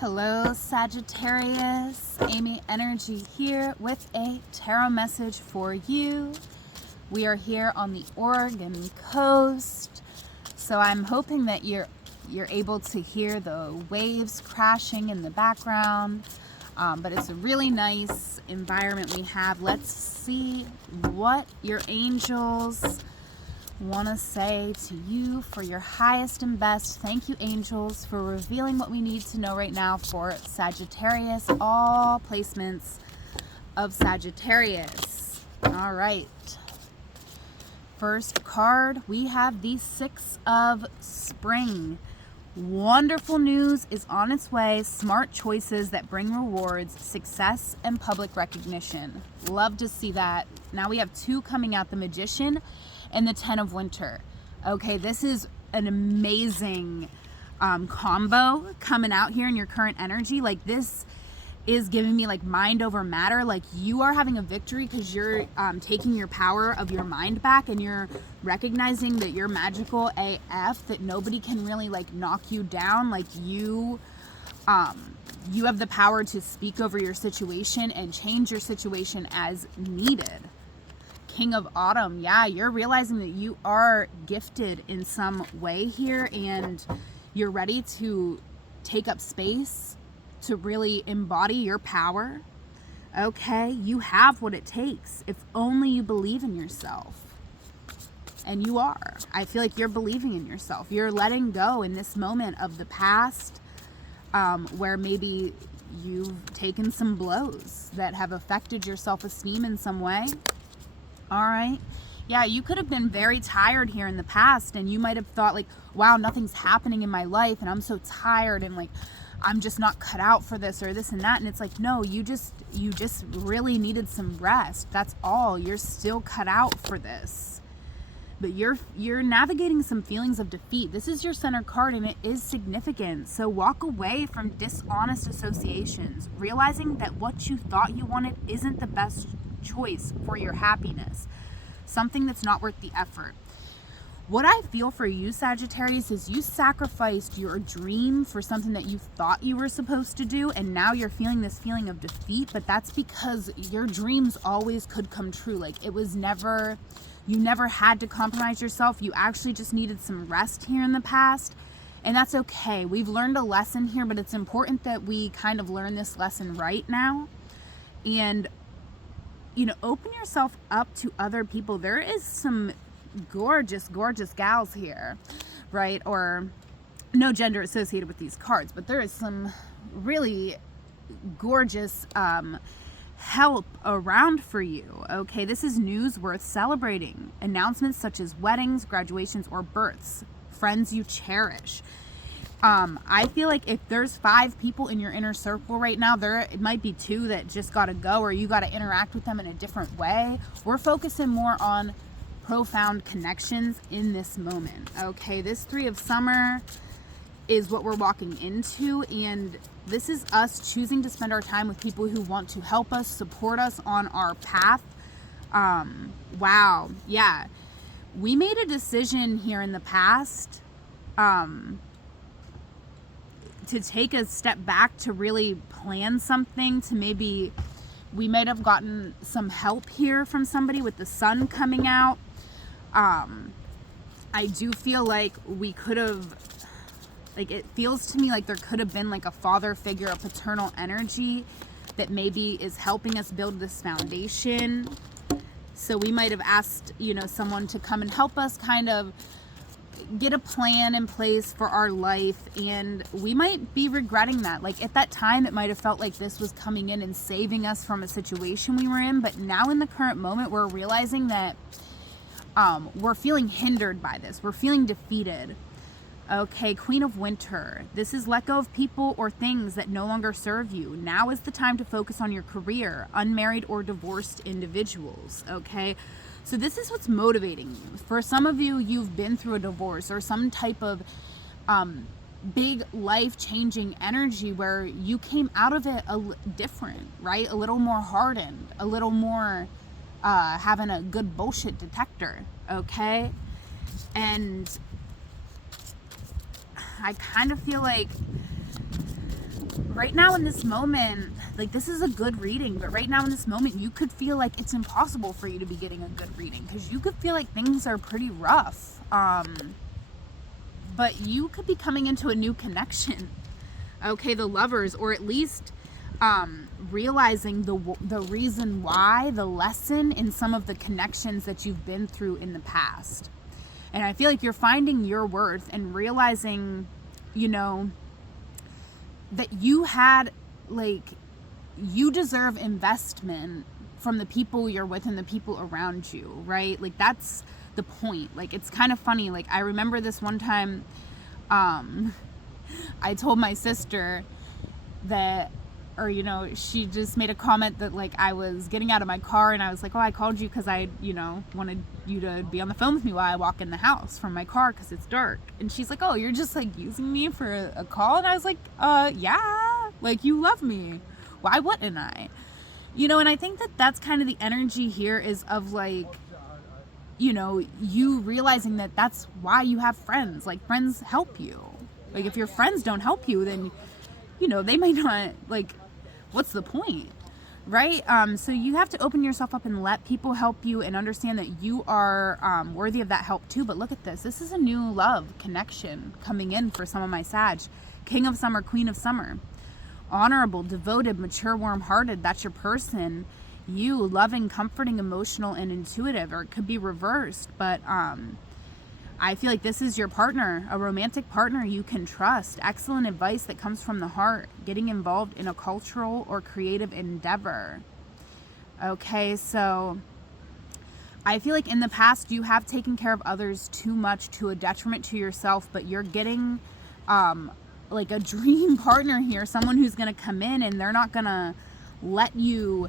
Hello, Sagittarius. Amy Energy here with a tarot message for you. We are here on the Oregon coast, so I'm hoping that you're able to hear the waves crashing in the background, but it's a really nice environment we have. Let's see what your angels want to say to you for your highest and best. Thank you, angels, for revealing what we need to know right now for Sagittarius, all placements of Sagittarius. All right, first card, we have the Six of Spring. Wonderful news is on its way. Smart choices that bring rewards, success, and public recognition. Love to see that. Now we have two coming out, the Magician and the Ten of Winter. Okay, this is an amazing combo coming out here in your current energy. Like, this is giving me like mind over matter. Like, you are having a victory because you're taking your power of your mind back, and you're recognizing that you're magical AF, that nobody can really like knock you down. Like, you have the power to speak over your situation and change your situation as needed. King of Autumn. Yeah, you're realizing that you are gifted in some way here, and you're ready to take up space to really embody your power. Okay, you have what it takes if only you believe in yourself. And you are. I feel like you're believing in yourself. You're letting go in this moment of the past, where maybe you've taken some blows that have affected your self-esteem in some way. All right. Yeah, you could have been very tired here in the past, and you might have thought like, wow, nothing's happening in my life and I'm so tired, and like, I'm just not cut out for this or this and that. And it's like, no, you just really needed some rest. That's all. You're still cut out for this. But you're navigating some feelings of defeat. This is your center card, and it is significant. So walk away from dishonest associations, realizing that what you thought you wanted isn't the best choice for your happiness, something that's not worth the effort. What I feel for you, Sagittarius, is you sacrificed your dream for something that you thought you were supposed to do, and now you're feeling this feeling of defeat. But that's because your dreams always could come true. Like, it was never, you never had to compromise yourself. You actually just needed some rest here in the past, and that's okay. We've learned a lesson here, but it's important that we kind of learn this lesson right now. And open yourself up to other people. There is some gorgeous gals here, right? Or no gender associated with these cards, but there is some really gorgeous help around for you. Okay, this is news worth celebrating. Announcements such as weddings, graduations, or births. Friends you cherish. I feel like if there's 5 people in your inner circle right now, it might be 2 that just got to go, or you got to interact with them in a different way. We're focusing more on profound connections in this moment. Okay, this 3 of Summer is what we're walking into, and this is us choosing to spend our time with people who want to help us, support us on our path. Wow, yeah. We made a decision here in the past, to take a step back to really plan something, to maybe we might have gotten some help here from somebody with the sun coming out. I do feel like we could have, like, it feels to me like there could have been like a father figure, a paternal energy that maybe is helping us build this foundation. So we might have asked, someone to come and help us kind of get a plan in place for our life, and we might be regretting that. Like, at that time, it might have felt like this was coming in and saving us from a situation we were in, but now in the current moment, we're realizing that we're feeling hindered by this. We're feeling defeated. Okay, Queen of Winter. This is let go of people or things that no longer serve you. Now is the time to focus on your career, unmarried or divorced individuals. Okay, so this is what's motivating you. For some of you, you've been through a divorce or some type of big life-changing energy where you came out of it different, right? A little more hardened, a little more having a good bullshit detector, okay? And I kind of feel like right now in this moment, like, this is a good reading, but right now in this moment, you could feel like it's impossible for you to be getting a good reading, because you could feel like things are pretty rough. But you could be coming into a new connection. Okay, the Lovers, or at least realizing the reason why, the lesson in some of the connections that you've been through in the past. And I feel like you're finding your worth and realizing, you know, that you had, like, you deserve investment from the people you're with and the people around you, right? Like, that's the point. Like, it's kind of funny. Like, I remember this one time, I told my sister that, or, you know, she just made a comment that, like, I was getting out of my car and I was like, oh, I called you because I, you know, wanted you to be on the phone with me while I walk in the house from my car because it's dark. And she's like, oh, you're just, like, using me for a call? And I was like, yeah, like, you love me. Why wouldn't I? You know, and I think that that's kind of the energy here, is of, like, you know, you realizing that that's why you have friends. Like, friends help you. Like, if your friends don't help you, then, you know, they might not, like, what's the point, right? So you have to open yourself up and let people help you and understand that you are worthy of that help too. But look at this. This is a new love connection coming in for some of my Sag. King of Summer, Queen of Summer. Honorable, devoted, mature, warm-hearted. That's your person. You, loving, comforting, emotional, and intuitive. Or it could be reversed, but I feel like this is your partner, a romantic partner you can trust. Excellent advice that comes from the heart. Getting involved in a cultural or creative endeavor. Okay, so I feel like in the past you have taken care of others too much to a detriment to yourself, but you're getting like a dream partner here, someone who's going to come in and they're not going to let you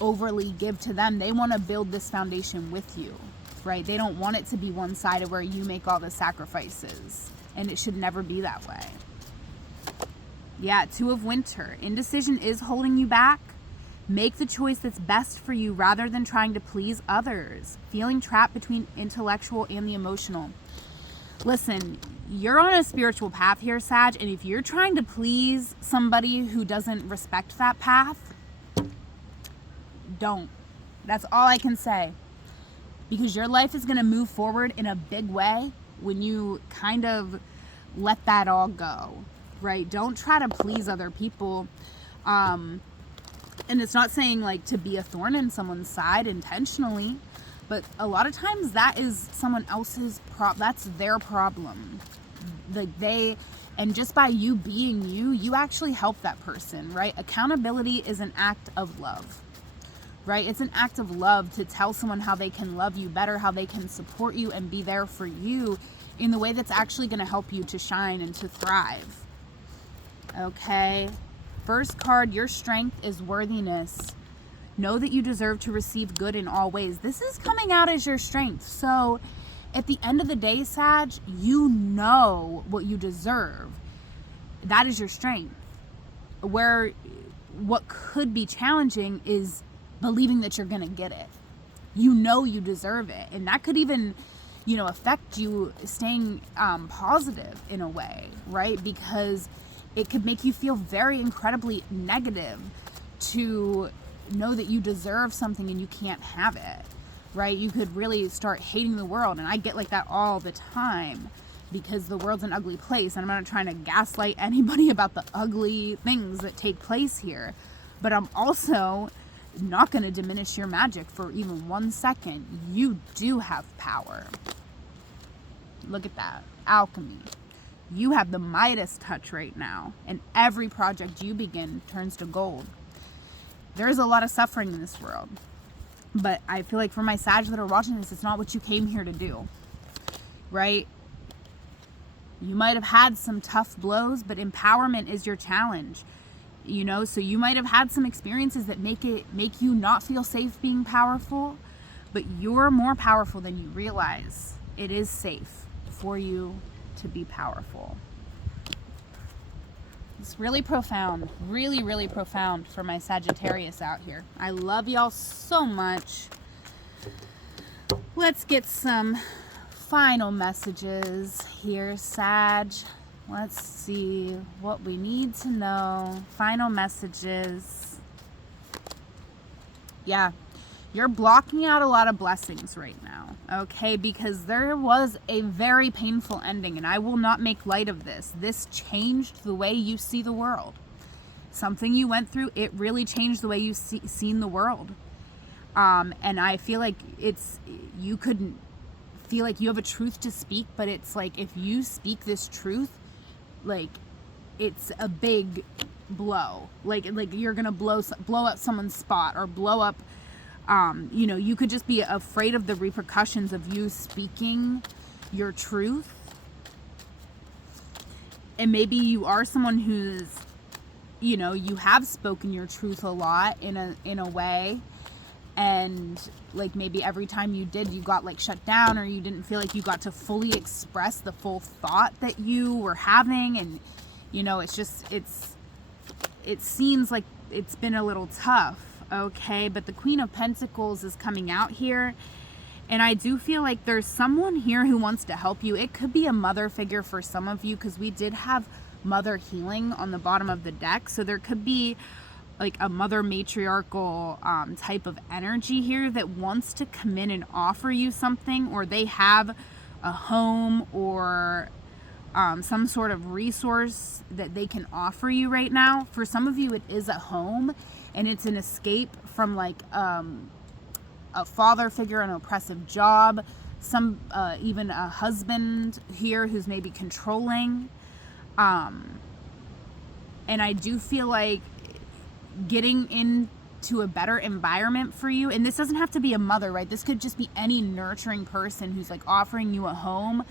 overly give to them. They want to build this foundation with you. Right? They don't want it to be one-sided where you make all the sacrifices, and it should never be that way. Yeah, Two of Winter. Indecision is holding you back. Make the choice that's best for you rather than trying to please others. Feeling trapped between intellectual and the emotional. Listen, you're on a spiritual path here, Sag, and if you're trying to please somebody who doesn't respect that path, don't. That's all I can say. Because your life is going to move forward in a big way when you kind of let that all go, right? Don't try to please other people. And it's not saying, like, to be a thorn in someone's side intentionally, but a lot of times that is someone else's that's their problem. Like, and just by you being you, you actually help that person, right? Accountability is an act of love. Right? It's an act of love to tell someone how they can love you better, how they can support you and be there for you in the way that's actually going to help you to shine and to thrive. Okay. First card, your strength is worthiness. Know that you deserve to receive good in all ways. This is coming out as your strength. So at the end of the day, Sag, you know what you deserve. That is your strength. Where what could be challenging is believing that you're gonna get it. You know you deserve it, and that could even, you know, affect you staying positive in a way, right? Because it could make you feel very incredibly negative to know that you deserve something and you can't have it, right? You could really start hating the world, and I get like that all the time because the world's an ugly place, and I'm not trying to gaslight anybody about the ugly things that take place here, but I'm also not going to diminish your magic for even 1 second. You do have power. Look at that. Alchemy. You have the Midas touch right now, and every project you begin turns to gold. There is a lot of suffering in this world, but I feel like for my Sag that are watching this, it's not what you came here to do, right? You might have had some tough blows, but empowerment is your challenge. You know, so you might have had some experiences that make you not feel safe being powerful, but you're more powerful than you realize. It is safe for you to be powerful. It's really profound, really, really profound for my Sagittarius out here. I love y'all so much. Let's get some final messages here, Sag. Let's see what we need to know. Final messages. Yeah, you're blocking out a lot of blessings right now, okay? Because there was a very painful ending, and I will not make light of this. This changed the way you see the world. Something you went through, it really changed the way you seen the world. And I feel like you couldn't feel like you have a truth to speak, but it's like if you speak this truth, like it's a big blow. Like you're gonna blow up someone's spot or blow up. You could just be afraid of the repercussions of you speaking your truth. And maybe you are someone who's, you have spoken your truth a lot in a way. And like maybe every time you did, you got like shut down, or you didn't feel like you got to fully express the full thought that you were having. And, it seems like it's been a little tough. Okay, but the Queen of Pentacles is coming out here, and I do feel like there's someone here who wants to help you. It could be a mother figure for some of you, because we did have mother healing on the bottom of the deck, so there could be like a mother matriarchal type of energy here that wants to come in and offer you something, or they have a home or some sort of resource that they can offer you right now. For some of you, it is a home, and it's an escape from like a father figure, an oppressive job, even a husband here who's maybe controlling. And I do feel like getting into a better environment for you, and this doesn't have to be a mother, right? This could just be any nurturing person who's like offering you a home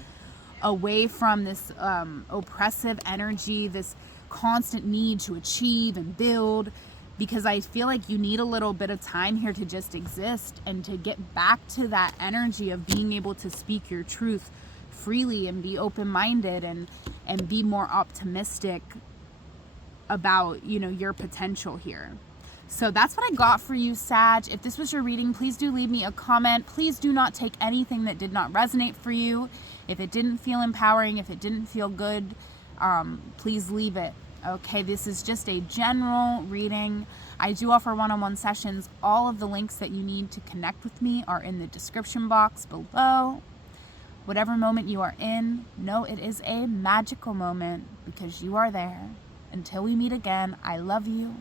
away from this oppressive energy, this constant need to achieve and build, because I feel like you need a little bit of time here to just exist and to get back to that energy of being able to speak your truth freely and be open-minded and be more optimistic about, your potential here. So that's what I got for you, Sag. If this was your reading, please do leave me a comment. Please do not take anything that did not resonate for you. If it didn't feel empowering, if it didn't feel good, please leave it. Okay, this is just a general reading. I do offer one-on-one sessions. All of the links that you need to connect with me are in the description box below. Whatever moment you are in, know it is a magical moment, because you are there. Until we meet again, I love you.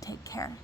Take care.